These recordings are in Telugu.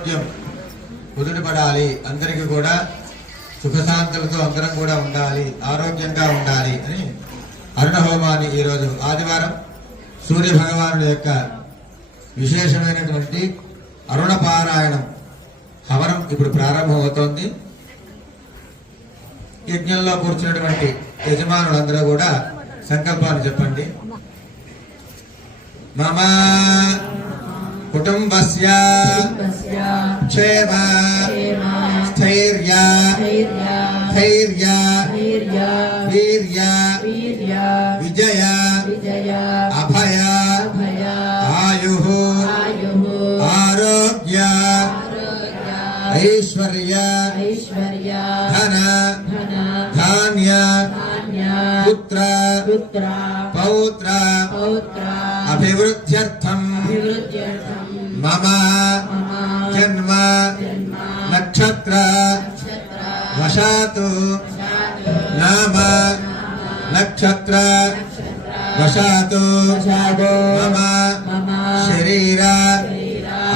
ఆరోగ్యం కుదుటపడాలి అందరికీ కూడా సుఖశాంతులతో అందరం కూడా ఉండాలి. ఆరోగ్యంగా ఉండాలి అని అరుణ హోమాన్ని ఈరోజు ఆదివారం సూర్య భగవానుడి యొక్క విశేషమైనటువంటి అరుణ పారాయణం హవనం ఇప్పుడు ప్రారంభమవుతోంది. యజ్ఞంలో కూర్చున్నటువంటి యజమానులందరూ కూడా సంకల్పాలు చెప్పండి. మమా కుటుంబస్య క్షేమ స్థైర్య ధైర్య వీర్య విజయ అభయ ఆయు ఆరోగ్య ఐశ్వర్య ధన ధాన్య పుత్ర పౌత్ర అభివృద్ధ్యర్థం मम जन्म नक्षत्र वशातु नाम नक्षत्र वशातु मम शरीर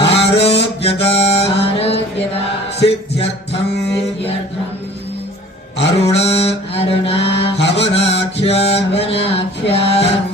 आरोग्यता सिद्ध्यर्थम् अरुण हवनाख्य कर्म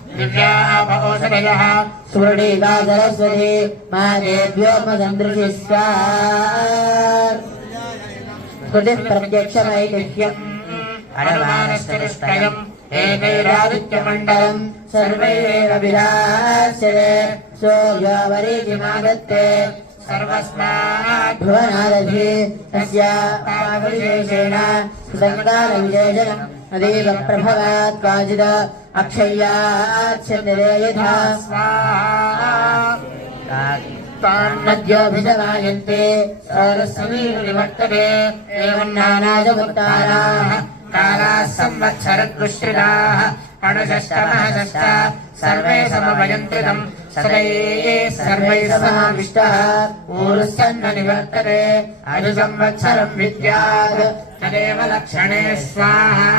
दिव्यापौषधयः सुवर्णीका सरस्वती मा देव्योपसन्दृशि स्कृतिः प्रत्यक्षमैलिह्यम् अनुमानश्चतुष्टयम् एकैरादित्यमण्डलम् सर्वैरेव विरास्यते सूर्योवरीतिमादत्ते सर्वस्मात् भुवनादधि तस्य पापविशेषेण सुदङ्गालविशेषणम् अतीव प्रभवात् काचिद अक्षय्याच्छन्दरे यथा तान्नद्योऽभिषवायन्ते सरस्वतीर्निवर्तते एवम् नानाजमुत्ताराः कालाः संवत्सरद्दुश्रिताः अणुषष्टमहषष्ट सर्वे समभयन्त्रितम् सदैये सर्वैः समाविष्टः ऊरुस्सन्न निवर्तते अनुसंवत्सरम् विद्यात् तदेव लक्षणे स्वाहा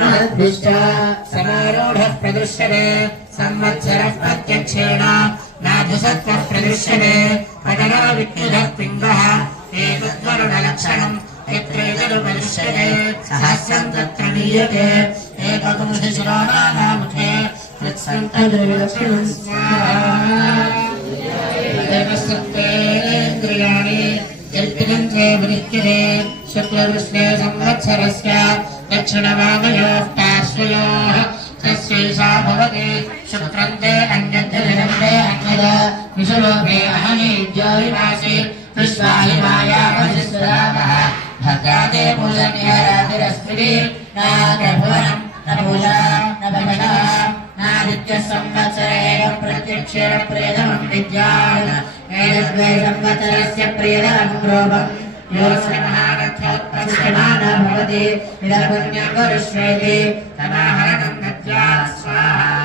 महद्भिष्ट समारूढः प्रदृश्यते संवत्सरः प्रत्यक्षेण नाधुसत्वः प्रदृश्यते पदना विद्युतः पिङ्गः एतद्वरुणलक्षणम् यत्रैतदुपदृश्यते सहस्रम् तत्र मीयते एकपुंसशिरोनामुखे but some other appearance. शुक्लवृष्णे संवत्सरस्य दक्षिणवामयोः पार्श्वयोः तस्यैषा भवति शुक्रं ते अन्यद्धरिणं ते अन्यद विषलोके अहनि ज्योतिमासि विश्वाहि मायामधिस्वरामः भद्राते पूजन्यरातिरस्त्रिभिः न गर्भवनं न पूजा न भजना नादित्यः संवत्सरे प्रत्यक्षेण प्रेदमम् विद्यान् एतद्वै संवत्सरस्य प्रेदमम् रूपम् योऽस्य महारथोत्पश्यमानः भवति इदपुण्यं करिष्येति तदाहरणं दद्या स्वाहा